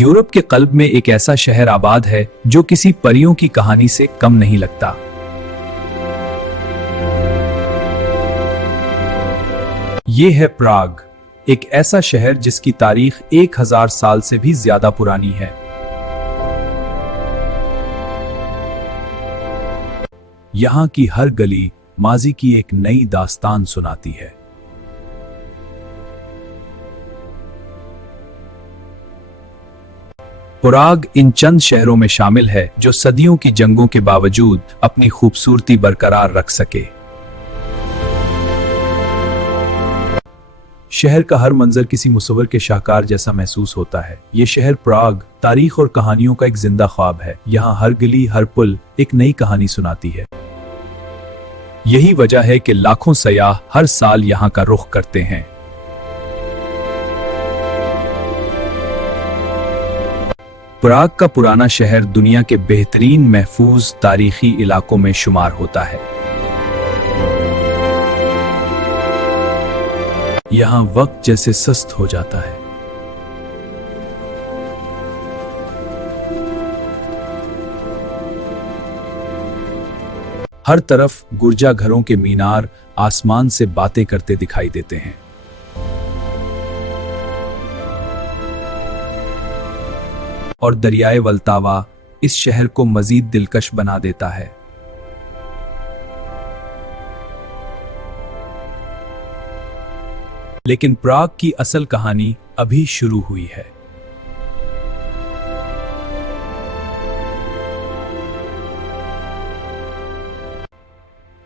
Europe के कल्ब में एक ऐसा शहर आबाद है जो किसी परियों की कहानी से कम नहीं लगता। ये है प्राग, एक ऐसा शहर जिसकी तारीख 1000 साल से भी ज्यादा पुरानी है। यहाँ की हर गली माजी की एक नई दास्तान सुनाती है। प्राग इन चंद शहरों में शामिल है जो सदियों की जंगों के बावजूद अपनी खूबसूरती बरकरार रख सके। शहर का हर मंजर किसी मुसव्विर के शाहकार जैसा महसूस होता है। ये शहर प्राग तारीख और कहानियों का एक जिंदा ख्वाब है। यहाँ हर गली, हर पुल एक नई कहानी सुनाती है। यही वजह है कि लाखों सयाह हर साल यहाँ का रुख करते हैं। प्राग का पुराना शहर दुनिया के बेहतरीन महफूज तारीखी इलाकों में शुमार होता है। यहाँ वक्त जैसे सस्त हो जाता है। हर तरफ गुर्जा घरों के मीनार आसमान से बातें करते दिखाई देते हैं। और दरियाए वल्तावा इस शहर को मजीद दिलकश बना देता है। लेकिन प्राग की असल कहानी अभी शुरू हुई है।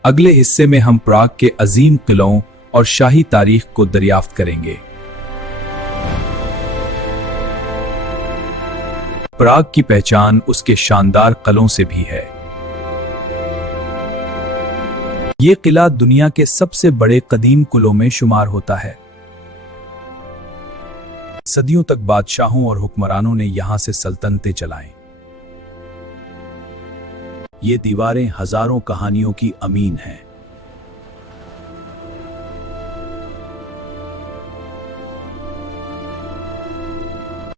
अगले हिस्से में हम प्राग के अजीम किलों और शाही तारीख को दरियाफ्त करेंगे। प्राग की पहचान उसके शानदार किलों से भी है। ये किला दुनिया के सबसे बड़े कदीम किलों में शुमार होता है। सदियों तक बादशाहों और हुक्मरानों ने यहां से सल्तनतें चलाईं। ये दीवारें हजारों कहानियों की अमीन हैं।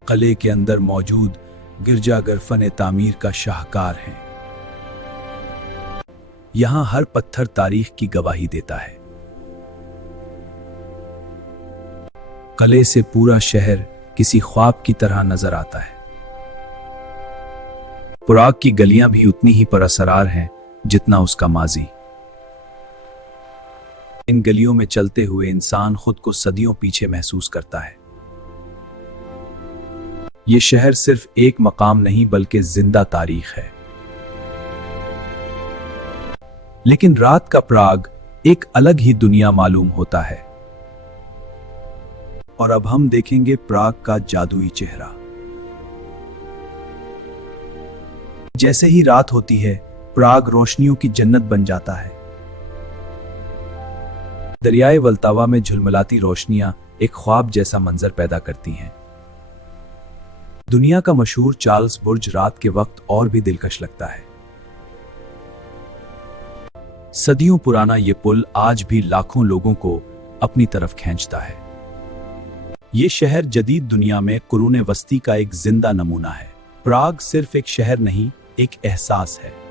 किले के अंदर मौजूद गिरजाघर फन तामीर का शाहकार है। यहां हर पत्थर तारीख की गवाही देता है। किले से पूरा शहर किसी ख्वाब की तरह नजर आता है। प्राग की गलियां भी उतनी ही परअसरार हैं जितना उसका माजी। इन गलियों में चलते हुए इंसान खुद को सदियों पीछे महसूस करता है। ये शहर सिर्फ एक मकाम नहीं बल्कि जिंदा तारीख है। लेकिन रात का प्राग एक अलग ही दुनिया मालूम होता है। और अब हम देखेंगे प्राग का जादुई चेहरा। जैसे ही रात होती है, प्राग रोशनियों की जन्नत बन जाता है। दरियाए वल्तावा में झुलमिलाती रोशनियां एक ख्वाब जैसा मंजर पैदा करती हैं। दुनिया का मशहूर चार्ल्स बुर्ज रात के वक्त और भी दिलकश लगता है। सदियों पुराना ये पुल आज भी लाखों लोगों को अपनी तरफ खींचता है। ये शहर जदीद दुनिया में कुरूने वस्ती का एक जिंदा नमूना है। प्राग सिर्फ एक शहर नहीं, एक एहसास है।